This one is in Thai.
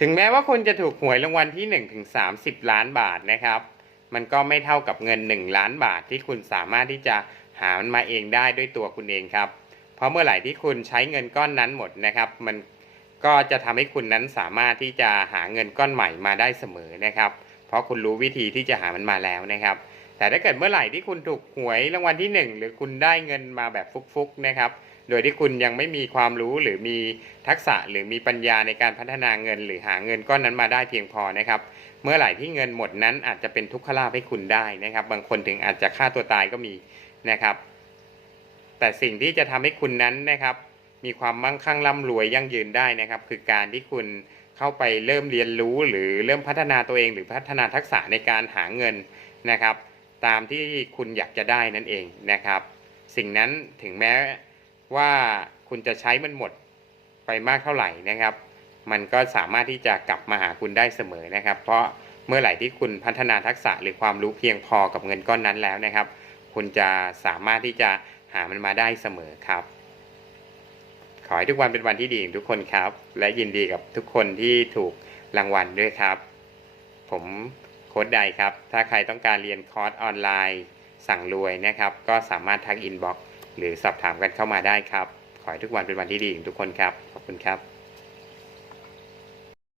ถึงแม้ว่าคุณจะถูกหวยรางวัลที่1ถึง30 ล้านบาทนะครับ มันก็ไม่เท่ากับเงิน 1 ล้านบาทที่คุณสามารถที่จะหามันมาเองได้ด้วยตัวคุณเองครับ เพราะเมื่อไหร่ที่คุณใช้เงินก้อนนั้นหมดนะครับ มันก็จะทำให้คุณนั้นสามารถที่จะหาเงินก้อนใหม่มาได้เสมอนะครับ เพราะคุณรู้วิธีที่จะหามันมาแล้วนะครับ แต่ถ้าเกิดเมื่อไหร่ที่คุณถูกหวยรางวัลที่หนึ่งหรือคุณได้เงินมาแบบฟุกๆนะครับ โดยที่คุณยังไม่มีความรู้หรือมีทักษะหรือมีปัญญาในการพัฒนาเงิน หรือหาเงินก้อนนั้นมาได้เพียงพอนะครับ เมื่อไหร่ที่เงินหมดนั้นอาจจะเป็นทุกขลาภให้คุณได้นะครับ บางคนถึงอาจจะฆ่าตัวตายก็มีนะครับ แต่สิ่งที่จะทำให้คุณนั้นนะครับ มีความมั่งคั่งร่ำรวยยั่งยืนได้นะครับ คือการที่คุณเข้าไปเริ่มเรียนรู้หรือเริ่มพัฒนาตัวเอง หรือพัฒนาทักษะในการหาเงินนะครับ ตามที่คุณอยากจะได้นั่นเองนะครับ สิ่งนั้นถึงแม้ว่าคุณจะใช้มันหมดไปมากเท่าไหร่นะครับ มันก็สามารถที่จะกลับมาหาคุณได้เสมอนะครับ เพราะเมื่อไหร่ที่คุณพัฒนาทักษะหรือความรู้เพียงพอกับเงินก้อนนั้นแล้วนะครับ คุณจะสามารถที่จะหามันมาได้เสมอครับ ขอให้ทุกวันเป็นวันที่ดีของทุกคนครับ และยินดีกับทุกคนที่ถูกรางวัลด้วยครับ ผม ค้ดใดครับ ถ้าใครต้องการเรียนคอร์สออนไลน์ สั่งรวยนะครับ ก็สามารถทักอินบ็อกซ์หรือสอบถามกันเข้ามาได้ครับ ขอให้ทุกวันเป็นวันที่ดีของทุกคนครับ ขอบคุณครับ